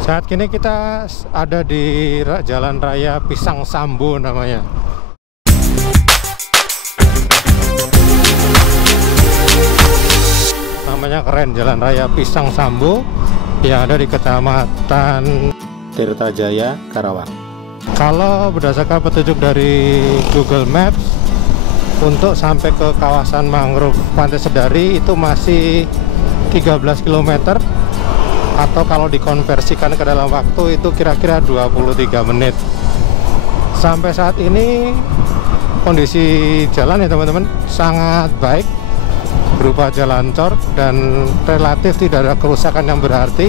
Saat kini kita ada di Jalan Raya Pisang Sambo namanya. Namanya keren, Jalan Raya Pisang Sambo yang ada di Kecamatan Tirtajaya, Karawang. Kalau berdasarkan petunjuk dari Google Maps, untuk sampai ke kawasan mangrove Pantai Sedari itu masih 13 km, atau kalau dikonversikan ke dalam waktu itu kira-kira 23 menit. Sampai saat ini kondisi jalan ya teman-teman sangat baik, berupa jalan cor dan relatif tidak ada kerusakan yang berarti,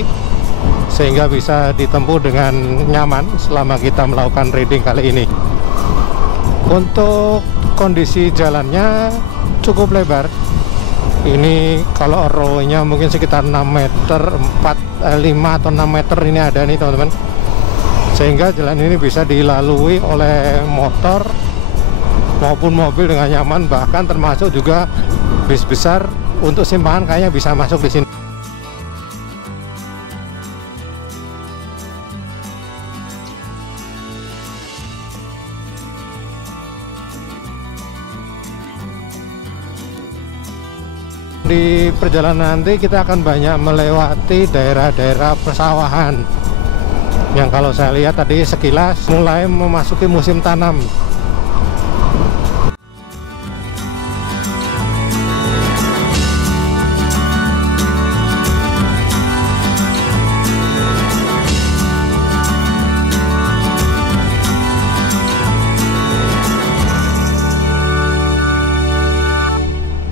sehingga bisa ditempuh dengan nyaman selama kita melakukan riding kali ini. Untuk kondisi jalannya cukup lebar. Ini kalau row-nya mungkin sekitar 6 meter, 5 atau 6 meter ini ada nih teman-teman. Sehingga jalan ini bisa dilalui oleh motor maupun mobil dengan nyaman, bahkan termasuk juga bis besar untuk simpangan kayaknya bisa masuk di sini. Di perjalanan nanti kita akan banyak melewati daerah-daerah persawahan yang kalau saya lihat tadi sekilas mulai memasuki musim tanam.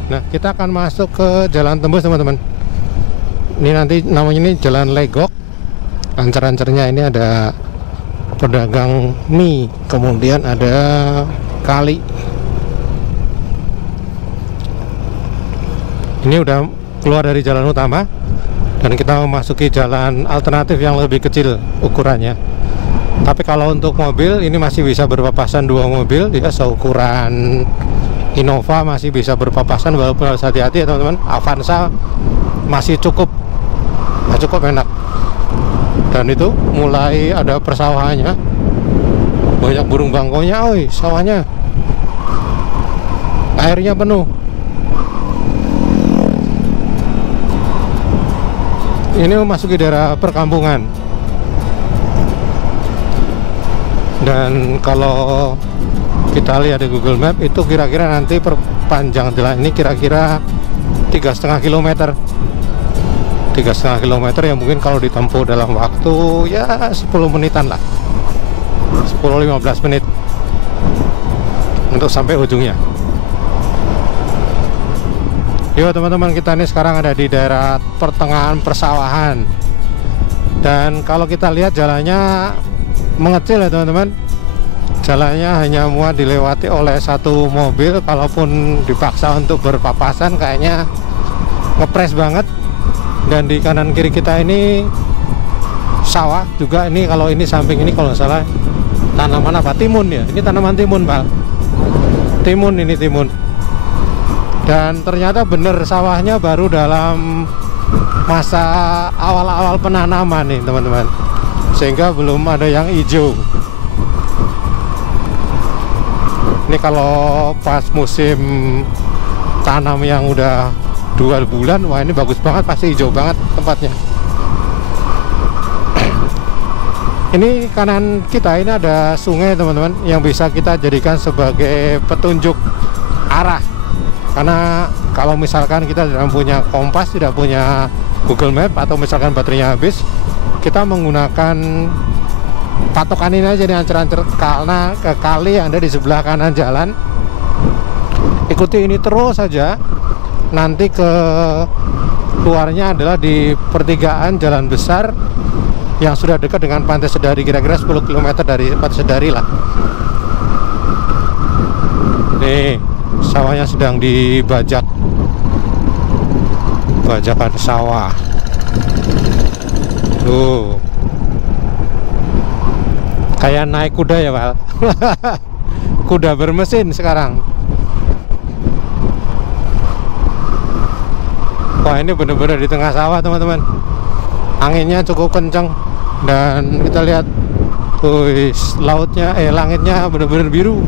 Nah, kita akan masuk ke jalan tembus teman-teman. Ini nanti namanya ini Jalan Legok. Ancer-ancernya ini ada pedagang mie, kemudian ada kali. Ini udah keluar dari jalan utama dan kita memasuki jalan alternatif yang lebih kecil ukurannya. Tapi kalau untuk mobil ini masih bisa berpapasan dua mobil, ya seukuran Innova masih bisa berpapasan, walaupun harus hati-hati ya teman-teman. Avanza masih cukup enak. Dan itu mulai ada persawahannya, banyak burung bangkonya, oi sawahnya, airnya penuh. Ini memasuki daerah perkampungan. Dan kalau kita lihat di Google Map itu kira-kira nanti perpanjang jalan ini kira-kira 3,5 km. 3,5 km yang mungkin kalau ditempuh dalam waktu ya 10 menitan lah, 10-15 menit untuk sampai ujungnya. Yuk teman-teman, kita ini sekarang ada di daerah pertengahan persawahan. Dan kalau kita lihat jalannya mengecil ya teman-teman. Jalannya hanya muat dilewati oleh satu mobil. Kalaupun dipaksa untuk berpapasan kayaknya ngepres banget. Dan di kanan kiri kita ini sawah juga. Ini kalau ini samping ini kalau nggak salah tanaman apa? Timun ya. Ini tanaman timun Pak. Timun, ini timun. Dan ternyata bener sawahnya baru dalam masa awal-awal penanaman nih teman-teman, sehingga belum ada yang hijau. Ini kalau pas musim tanam yang udah 2 bulan, wah ini bagus banget, pasti hijau banget tempatnya. Ini kanan kita ini ada sungai teman-teman, yang bisa kita jadikan sebagai petunjuk arah. Karena kalau misalkan kita tidak punya kompas, tidak punya Google Map, atau misalkan baterainya habis, kita menggunakan patokan ini aja nih, ancer-ancer karena ke kali yang ada di sebelah kanan jalan. Ikuti ini terus saja, nanti ke keluarnya adalah di pertigaan jalan besar yang sudah dekat dengan Pantai Sedari, kira-kira 10 km dari Pantai Sedari lah. Nih sawahnya sedang dibajak, bajakan sawah tuh. Kayak naik kuda ya Pak. Kuda bermesin sekarang. Wah ini bener-bener di tengah sawah teman-teman. Anginnya cukup kencang. Dan kita lihat, lautnya, langitnya benar-benar biru.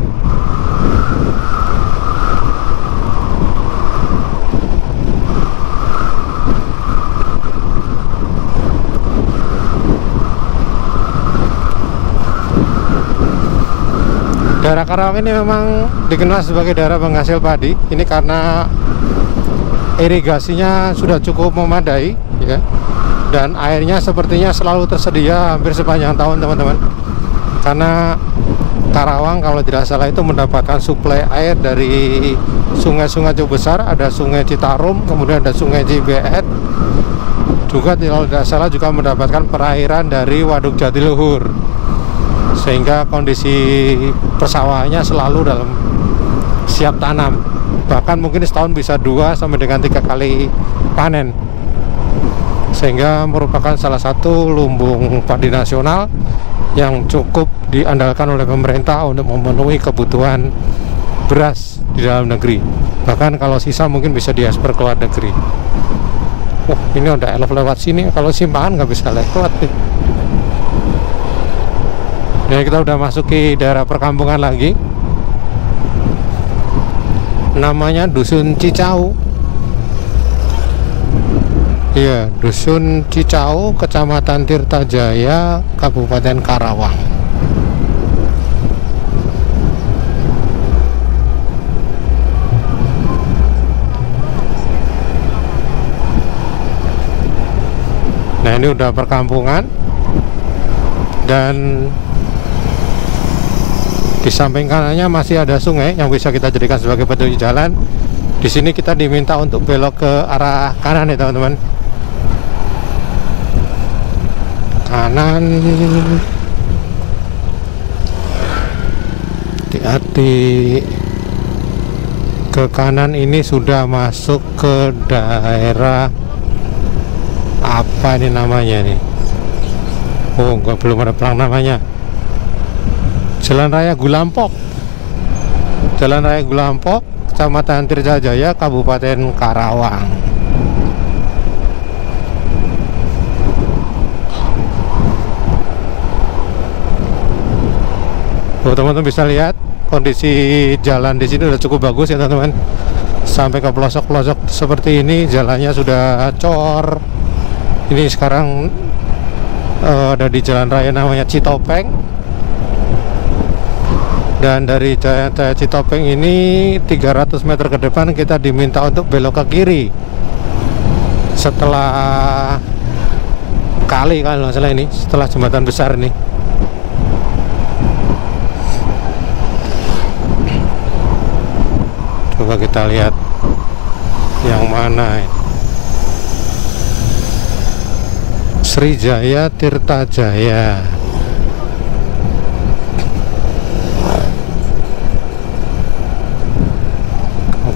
Daerah Karawang ini memang dikenal sebagai daerah penghasil padi. Ini karena irigasinya sudah cukup memadai, ya. Dan airnya sepertinya selalu tersedia hampir sepanjang tahun, teman-teman. Karena Karawang kalau tidak salah itu mendapatkan suplai air dari sungai-sungai cukup besar. Ada Sungai Citarum, kemudian ada Sungai Cibeet. Juga kalau tidak salah juga mendapatkan perairan dari Waduk Jatiluhur. Sehingga kondisi persawahannya selalu dalam siap tanam. Bahkan mungkin setahun bisa 2 sampai dengan 3 kali panen. Sehingga merupakan salah satu lumbung padi nasional yang cukup diandalkan oleh pemerintah untuk memenuhi kebutuhan beras di dalam negeri. Bahkan kalau sisa mungkin bisa diekspor ke luar negeri. Ini udah elf lewat sini, kalau simpangan nggak bisa lewat nih. Nah, kita udah masuki daerah perkampungan lagi. Namanya Dusun Cicau. Iya, Dusun Cicau, Kecamatan Tirtajaya, Kabupaten Karawang. Nah, ini udah perkampungan. Dan di samping kanannya masih ada sungai yang bisa kita jadikan sebagai petunjuk jalan. Di sini kita diminta untuk belok ke arah kanan ya, teman-teman. Kanan, hati-hati. Ke kanan ini sudah masuk ke daerah apa ini namanya nih? Belum ada pelang namanya. Jalan Raya Gulampok. Jalan Raya Gulampok, Kecamatan Tirtajaya, Kabupaten Karawang. Teman-teman bisa lihat kondisi jalan di sini udah cukup bagus ya, teman-teman. Sampai ke pelosok-pelosok seperti ini, jalannya sudah cor. Ini sekarang ada di jalan raya namanya Citopeng. Dan dari Jaya Citopeng ini 300 meter ke depan kita diminta untuk belok ke kiri. Setelah kali kalau nggak salah ini, setelah jembatan besar ini. Coba kita lihat yang mana ini. Srijaya Tirtajaya.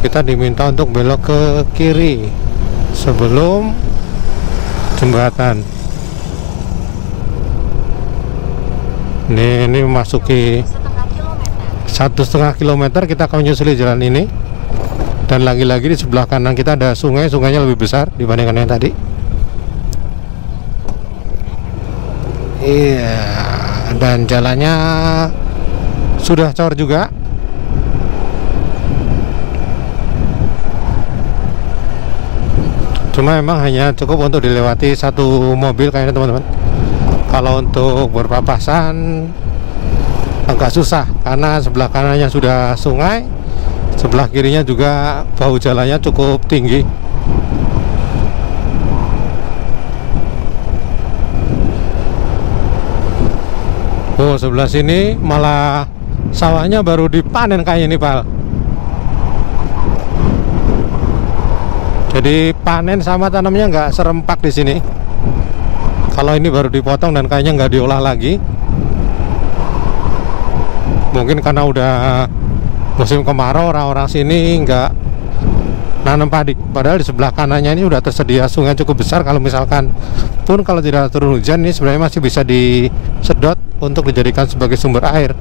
Kita diminta untuk belok ke kiri sebelum jembatan. Ini memasuki 1,5 kilometer kita akan menyusuri jalan ini. Dan lagi-lagi di sebelah kanan kita ada sungai, sungainya lebih besar dibandingkan yang tadi. Iya, dan jalannya sudah cor juga. Cuma memang hanya cukup untuk dilewati satu mobil kayaknya, teman-teman. Kalau untuk berpapasan agak susah karena sebelah kanannya sudah sungai, sebelah kirinya juga bahu jalannya cukup tinggi. Sebelah sini malah sawahnya baru dipanen kayaknya nih, Pal. Jadi panen sama tanamnya nggak serempak di sini. Kalau ini baru dipotong dan kayaknya nggak diolah lagi. Mungkin karena udah musim kemarau, orang-orang sini nggak nanam padi. Padahal di sebelah kanannya ini udah tersedia sungai cukup besar. Kalau misalkan pun kalau tidak turun hujan, ini sebenarnya masih bisa disedot untuk dijadikan sebagai sumber air.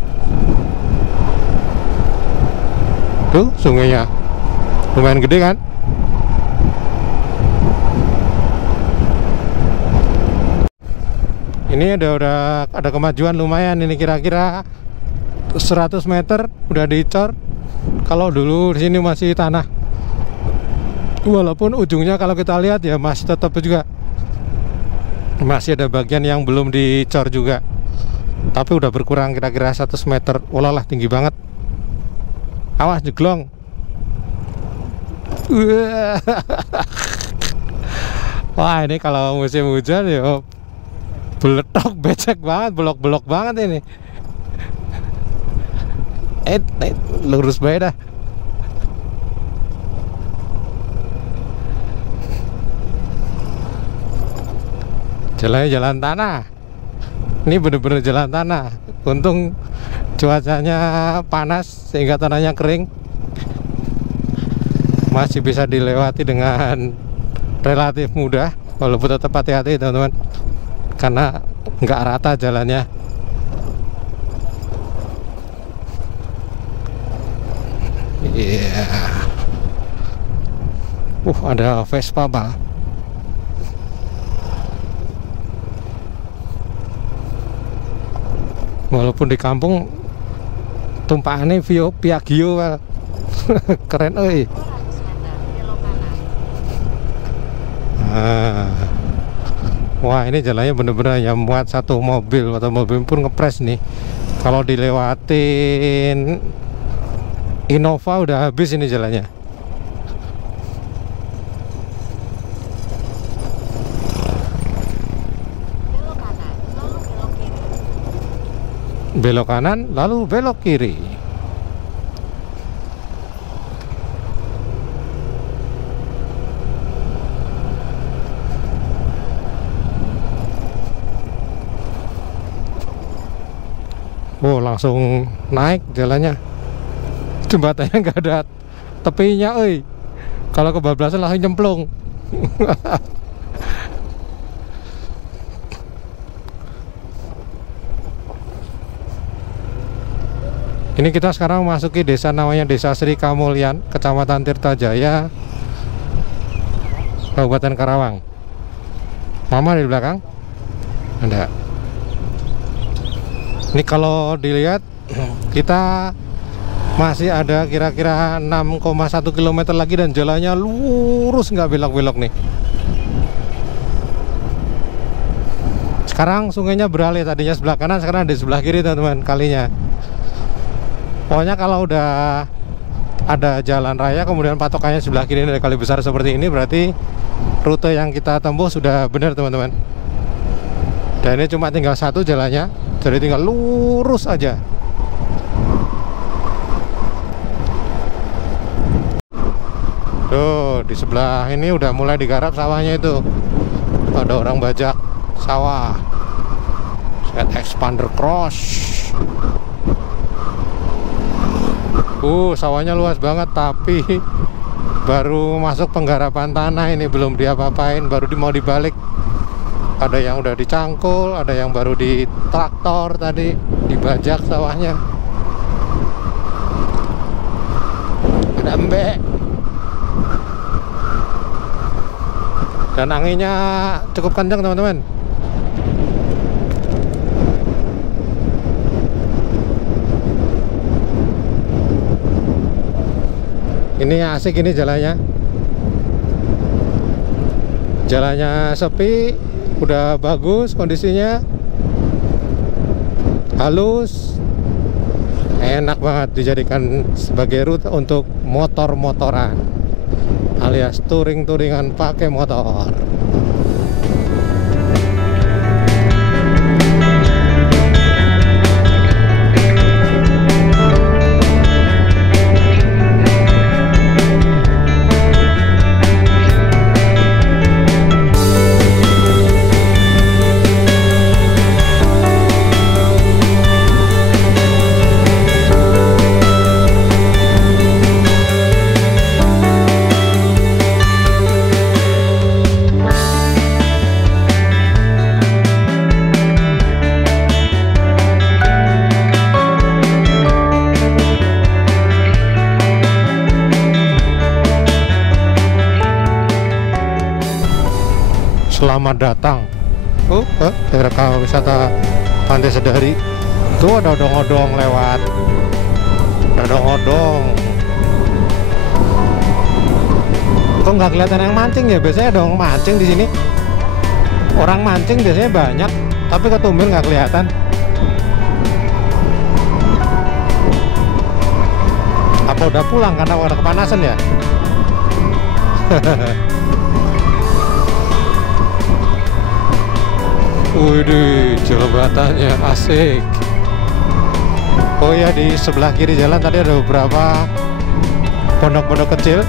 Tuh sungainya lumayan gede kan. Ini udah ada kemajuan lumayan ini, kira-kira 100 meter udah dicor. Kalau dulu di sini masih tanah. Walaupun ujungnya kalau kita lihat ya masih tetap juga masih ada bagian yang belum dicor juga. Tapi udah berkurang kira-kira 100 meter. Walalah tinggi banget. Awas jeglong. Wah, ini kalau musim hujan ya beletok, becek banget, belok-belok banget ini. Lurus baik dah. Jalannya jalan tanah. Ini bener-bener jalan tanah. Untung cuacanya panas sehingga tanahnya kering. Masih bisa dilewati dengan relatif mudah, walaupun tetap hati-hati teman-teman, karena nggak rata jalannya. Iya. Ada Vespa, Pak. Walaupun di kampung tumpahannya Piaggio, Pak. Keren, oi. Wah, ini jalannya bener-bener ya muat satu mobil, atau mobil pun ngepres nih. Kalau dilewatin Innova udah habis ini jalannya. Belok kanan lalu belok kiri. Oh, langsung naik jalannya. Jembatannya nggak ada tepinya, oi. Kalau kebablasan langsung nyemplung. Ini kita sekarang masuki desa namanya Desa Sri Kamulyan, Kecamatan Tirtajaya, Kabupaten Karawang. Mama di belakang? Ada. Ini kalau dilihat kita masih ada kira-kira 6,1 km lagi dan jalannya lurus, nggak belok-belok nih. Sekarang sungainya beralih, tadinya sebelah kanan, sekarang di sebelah kiri teman-teman kalinya. Pokoknya kalau udah ada jalan raya kemudian patokannya sebelah kiri dari kali besar seperti ini, berarti rute yang kita tempuh sudah benar teman-teman. Dan ini cuma tinggal satu jalannya, jadi tinggal lurus aja. Tuh, di sebelah ini udah mulai digarap sawahnya itu. Ada orang bajak sawah. Set expander cross. Sawahnya luas banget, tapi baru masuk penggarapan tanah ini, belum diapa-apain, baru mau dibalik. Ada yang udah dicangkul, ada yang baru di traktor tadi, dibajak sawahnya. Ada embek. Dan anginnya cukup kencang teman-teman. Ini asik ini jalannya. Jalannya sepi, udah bagus kondisinya. Halus. Enak banget dijadikan sebagai rute untuk motor-motoran, alias touring-touringan pakai motor. Selamat datang. aku ke daerah wisata Pantai Sedari. Tuh ada odong-odong lewat, ada odong-odong. Kok nggak kelihatan yang mancing ya? Biasanya dong mancing di sini. Orang mancing biasanya banyak, tapi ketumben nggak kelihatan. Apa udah pulang karena udah kepanasan ya? Wih, jembatannya asik. Oh ya, di sebelah kiri jalan tadi ada beberapa pondok-pondok kecil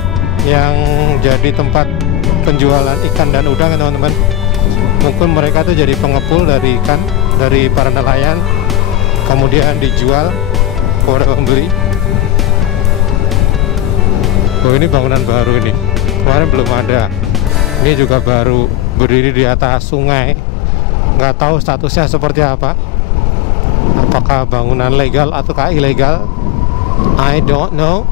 yang jadi tempat penjualan ikan dan udang ya teman-teman. Mungkin mereka tuh jadi pengepul dari ikan dari para nelayan, kemudian dijual kepada pembeli. Oh, ini bangunan baru ini, kemarin belum ada. Ini juga baru berdiri di atas sungai. Nggak tahu statusnya seperti apa, apakah bangunan legal ataukah ilegal, I don't know.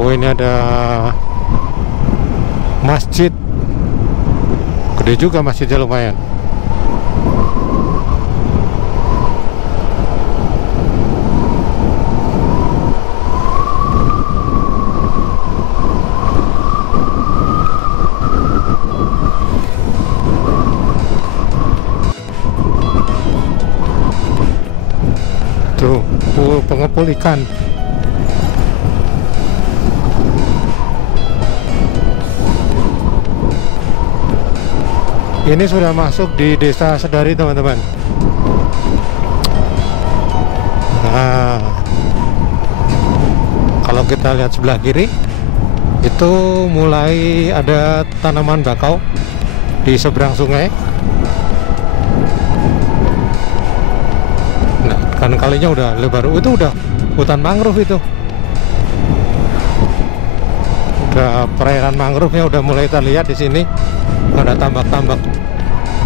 Oh, ini ada masjid gede juga, masjidnya lumayan. Tuh, pengepul ikan. Ini sudah masuk di Desa Sedari teman-teman. Nah, kalau kita lihat sebelah kiri itu mulai ada tanaman bakau di seberang sungai. Nah, kan kalinya udah lebar, itu udah hutan mangrove itu. Udah perairan mangrove-nya udah mulai terlihat di sini. Ada tambak-tambak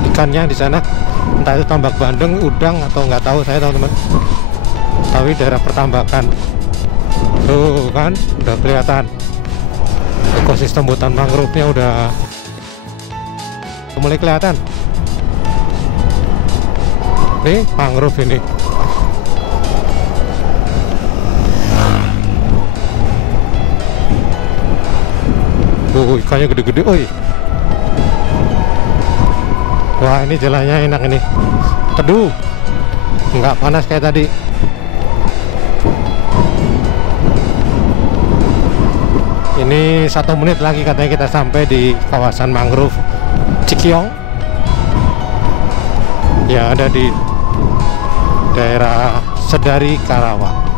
ikannya di sana, entah itu tambak bandeng, udang atau nggak tahu saya teman-teman. Tapi daerah pertambakan. Tuh kan, udah kelihatan ekosistem hutan mangrove-nya udah mulai kelihatan. Nih mangrove ini. Ikannya gede-gede, oi. Wah, ini jalannya enak ini, teduh, nggak panas kayak tadi. Ini 1 menit lagi katanya kita sampai di kawasan mangrove Cikiong yang ada di daerah Sedari, Karawang.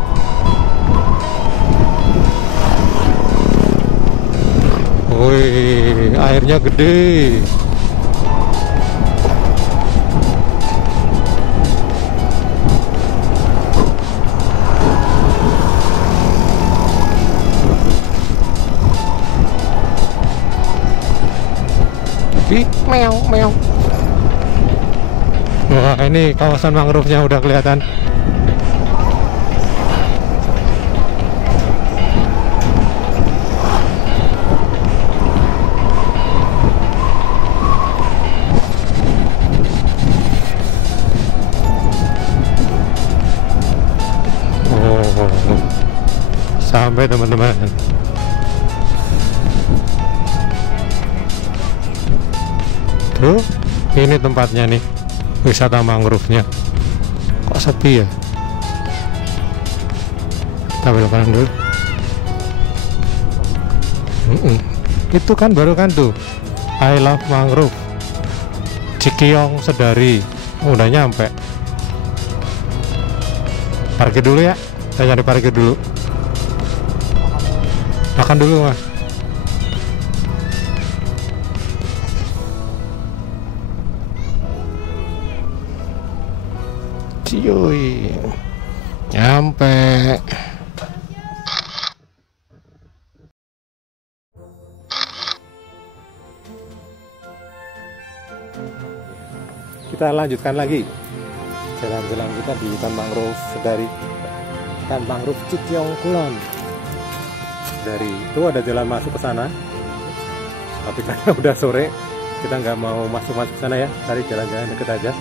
Wih, airnya gede. Meow meow. Wah, ini kawasan mangrove-nya udah kelihatan. Oh, sampai teman-teman. Tuh, ini tempatnya nih, wisata mangrove-nya. Kok sepi ya? Kita belok kanan dulu. Itu kan baru kan tuh, I Love Mangrove Cikiong Sedari. Udah nyampe. Parkir dulu ya, saya cari parkir dulu. Makan dulu mas. Ciuy, nyampe. Kita lanjutkan lagi jalan-jalan kita di hutan mangrove Sedari. hutan mangrove Cikyong Kulon. Dari itu ada jalan masuk ke sana, tapi karena udah sore kita nggak mau masuk ke sana ya, cari jalan-jalan deket aja.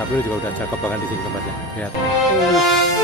Tapi juga udah cakep banget di sini tempatnya. Lihat.